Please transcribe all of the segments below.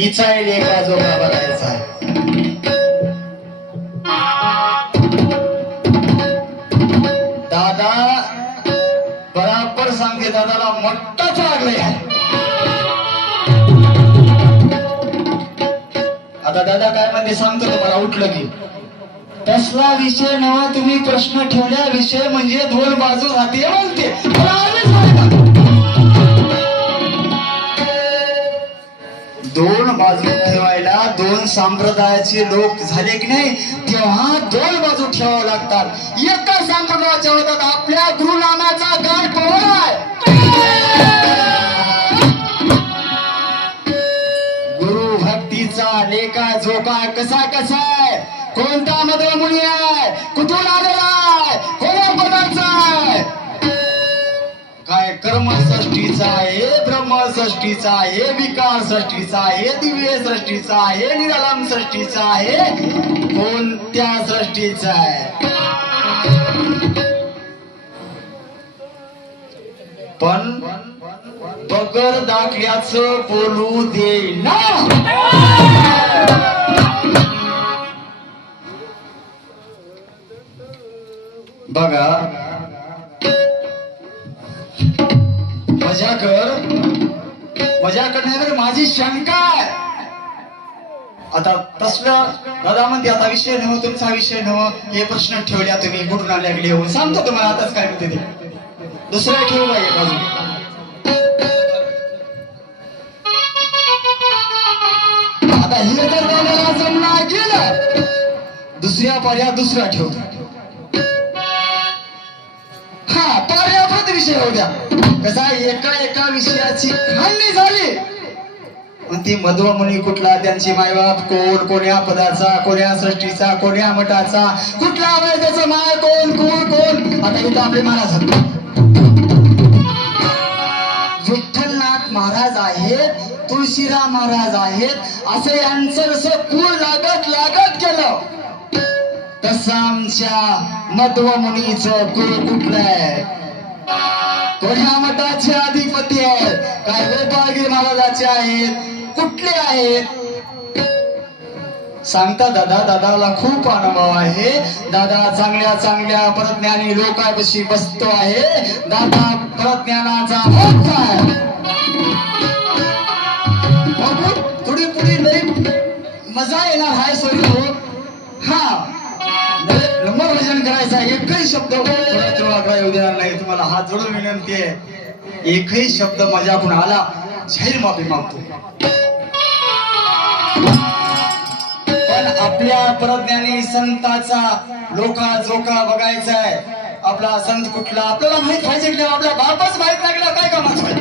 हिचा लेखा जो बघायचा दादा बराबर सांगते दादाला मोठाच लागले आता दादा काय म्हणते सांगतो तुम्हाला उठलं की. तसला विषय नवा तुम्ही प्रश्न ठेवल्या विषय म्हणजे दोन बाजू हाती बोलते बाजू ठेवायला दोन संप्रदायाचे लोक झाले की नाही तेव्हा दोन बाजू ठेवावं लागतात. एका संप्रदायाच्या होतात आपल्या गुरुनामाचा गाड कोण गुरु भक्तीचा लेखा जोका कसा कसा आहे? कोणता मधुमुनी आहे? कुठून आलेला कर्मसृष्टीचा आहे ब्रह्मसृष्टीचा आहे विकार सृष्टीचा आहे दिव्य सृष्टीचा आहे निरालम सृष्टीचा आहे कोणत्या सृष्टीचा आहे? पण बगर दाखल्याच बोलू दे ना. बघा मजा कर. मजा करण्यावर माझी शंका आहे. आता तसलं दादा म्हणते आता विषय नव तुमचा विषय नव हे प्रश्न ठेवल्या तुम्ही कुठून आल्याकडे येऊन सांगतो तुम्हाला आताच काय म्हणते ते. दुसऱ्या ठेवू पाहिजे बाजू आता हे जर दादाला जमणार दुसऱ्या पर्याय दुसरा ठेवतो हा पर्यावृत विषय होऊ द्या? कसा एका एका विषयाची खंडी झाली. ती मधुमणी कुठला? त्यांची मायबाप कोण? कोण्या पदाचा? कोण्या सृष्टीचा? कोण्या मठाचा? कुठला वय माय? कोण? कोण? कोण? आता इथं आपले महाराज विठ्ठलनाथ महाराज आहेत तुळशीराम महाराज आहेत असं यांचं जसं कुळ लागत लागत गेलं तसं आमच्या मध्व कुळ कुठलं आहे? ह्या मठाचे अधिपती आहेत. काय गोपाळगिरी महाराजाचे आहेत. कुठले आहेत? सांगता दादा दादाला खूप अनुभव आहे. दादा चांगल्या चांगल्या परज्ञानी लोकांपाशी बसतो आहे. दादा परज्ञानाचा भक्त आहे. बघू, थोडी पुढे लई मजा येणार हाय सोयी हो. हा नंबर भजन करायचा एकही शब्द हात जोडून विनंती आहे. एकही शब्द माझ्याकडून आला जाहीर माफी मागतो. पण आपल्या परज्ञानी संताचा लोका जोका बघायचा आहे. आपला संत कुठला? आपल्याला माहीत पाहिजे की आपला बापच माहीत लागला काय का माझ्या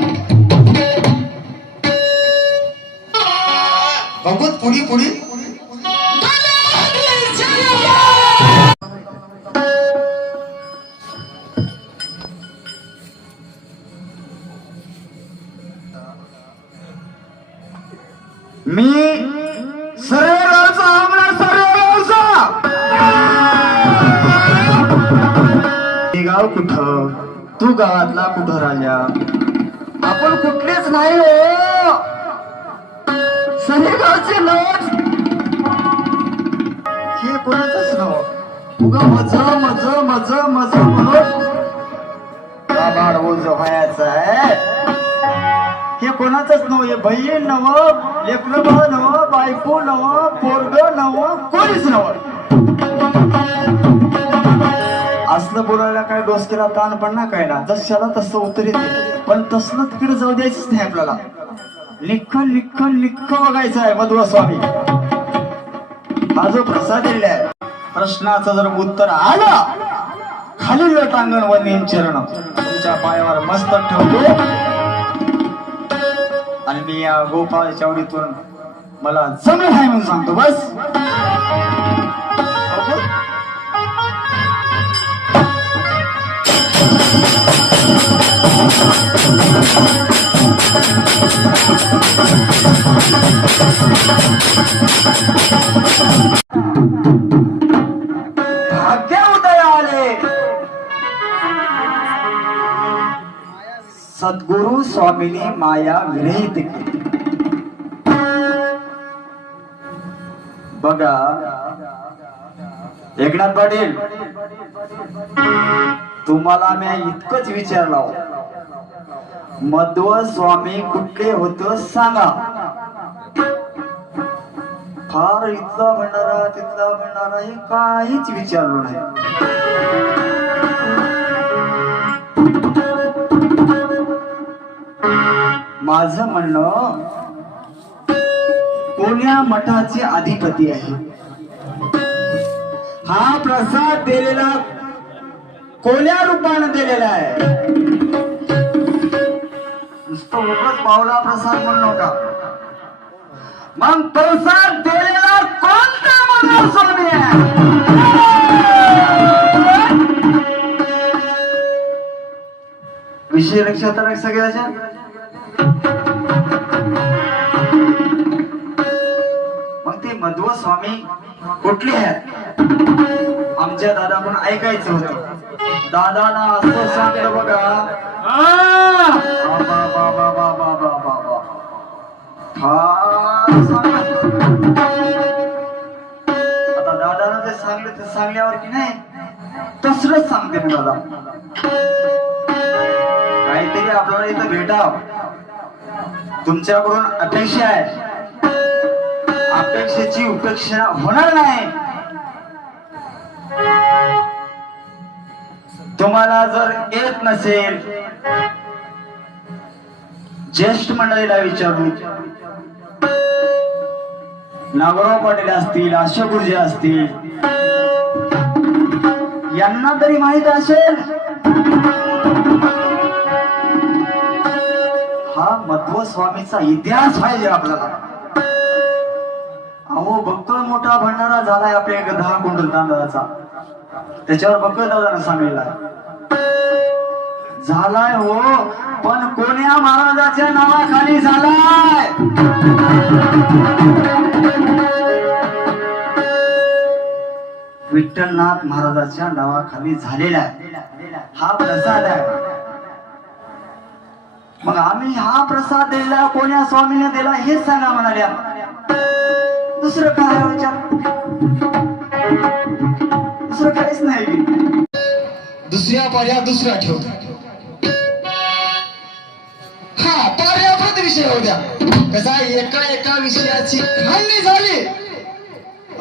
बघूत पुढी पुढी. मी सर्वेगावचा आमदार सर्वेगावचा हे गाव कुठं? तू गावातला कुठं राजा? आपण कुठलेच नाही हो. सर्वेगावचे लोक हे कोणाचंच नाव? उगा मज मज मज मज मज बाबा ओझ व्हायचं आहे हे कोणाचंच नव हे बहीण नव लेकरं बाळ नव बायको नव पोरग नव कोणीच नव असलं बोलायला काय डोसकेला ताण पण ना काय ना? जशाला तसं उत्तर येते. पण तसलं तिकडे जाऊ द्यायचंच नाही आपल्याला. लिख लिख लिख बघायचं आहे मधुवा स्वामी हा जो प्रसाद दिलेला आहे प्रश्नाचं जर उत्तर आलं खालील टांगण व नेम चरण. तुमच्या पायावर मस्तक ठेवतो. आणि मी या गोपाळ चावडीतून मला जमीन आहे म्हणून सांगतो बस. सद्गुरु स्वामींनी माया विरहित केली बघा एकनाथ पाटील तुम्हाला मी इतकंच विचारलं. मध्व स्वामी कुठले होत सांगा. फार इथला भंडारा तिथला भंडारा हे काहीच विचारलो नाही. माझं म्हणणं कोण्या मठाचे अधिपती आहे? हा प्रसाद दिलेला कोण्या रूपानं दिलेला आहे? नुसतं पावला प्रसाद म्हणलो का मग प्रसाद दिलेला कोणता मधुर स्वामी आहे? विषय लक्षात सगळ्याच्या. मग ते मध्व स्वामी कुठले आहेत? आमच्या दादाकडून ऐकायचं होतं. दादाला असं सांगलं बघा. आता दादानं जे सांगलं ते सांगल्यावर की नाही तसलंच सांगते मी दादा. काहीतरी आपल्याला इथं भेटाव. तुमच्याकडून अपेक्षा आहे. अपेक्षेची उपेक्षा होणार नाही. तुम्हाला जर येत नसेल ज्येष्ठ मंडळीला विचारू नागराव पाटील असतील आशा गुरुजी असतील यांना तरी माहीत असेल. हा मध्व स्वामीचा इतिहास पाहिजे आपल्याला. अहो बक्कळ मोठा भंडारा झालाय आपल्या एक दहा कुंडल तांदळाचा. त्याच्यावर बक्कळ दादानं सांगितलाय. झालाय हो पण कोण्या महाराजाच्या नावाखाली झालाय? विठ्ठलनाथ महाराजाच्या नावाखाली झालेला आहे. हा प्रसाद आहे. मग आम्ही हा प्रसाद दिला कोण्या स्वामीने दिला हेच सांगा म्हणाल्या. दुसरं काय विचार दुसरं काहीच नाही. दुसऱ्या पर्याय दुसरा ठेव. हा पर्याप्रत विषय होऊ द्या. कसा एका एका विषयाची हल्ली झाली.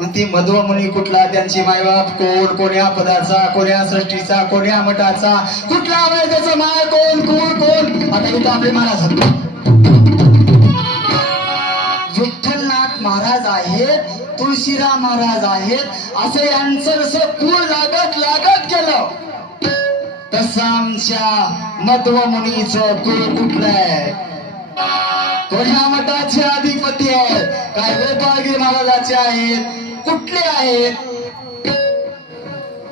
ती मधुमणी कुठला? त्यांची मायबाप कोण? कोण्या पदाचा? कोण्या सृष्टीचा? कोण्या मठाचा? कुठला वैद्याचा त्याचं माय? कोण? कोण? कोण? आता इथं आपले महाराज विठ्ठलनाथ महाराज आहेत तुळशीराम महाराज आहेत असं यांचं जसं कुळ लागत लागत गेलं तसं आमच्या मध्व कुळ कुठलं आहे? कोण्या मठाचे अधिपती आहेत. काय गोपाळगिरी महाराजाचे आहेत. कुठले आहेत?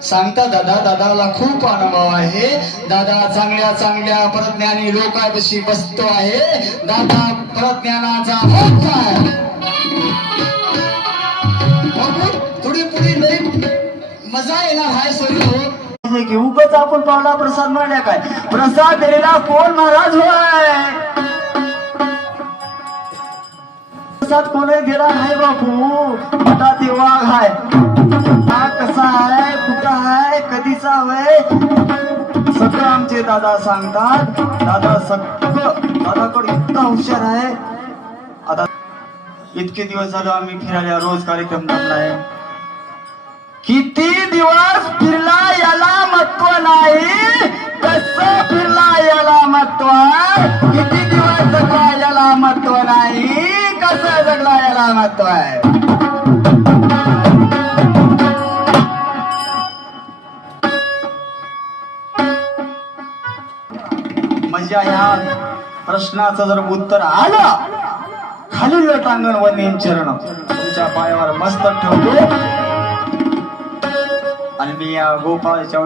सांगता दादा दादाला खूप अनुभव आहे. दादा चांगल्या चांगल्या परज्ञानी लोकांपाशी बसतो आहे. दादा परज्ञानाचा बघू, थोडी पुढे मजा येणार हाय सोयी हो म्हणजे आपण पावला प्रसाद म्हणल्या काय? प्रसाद दिलेला कोण महाराज होय? प्रसाद कोणी दिला नाही बापू? आता ते वाघ हाय हा कसा आहे? कुठं आहे? कधीचा होय सगळं आमचे दादा सांगतात. दादा सगळं दादाकडे इतका हुशार आहे. आता इतके दिवस झालो आम्ही फिरायला रोज कार्यक्रम जमलाय किती दिवस फिरला याला महत्त्व नाही? कस फिरला याला महत्त्व? किती दिवस जगला याला महत्त्व नाही? जगला याला महत्त्व म्हणजे ह्या प्रश्नाचं जर उत्तर आलं खालील टांगण व चरण. तुमच्या पायावर मस्तक ठेवतो. आणि मी या गोपाळच्या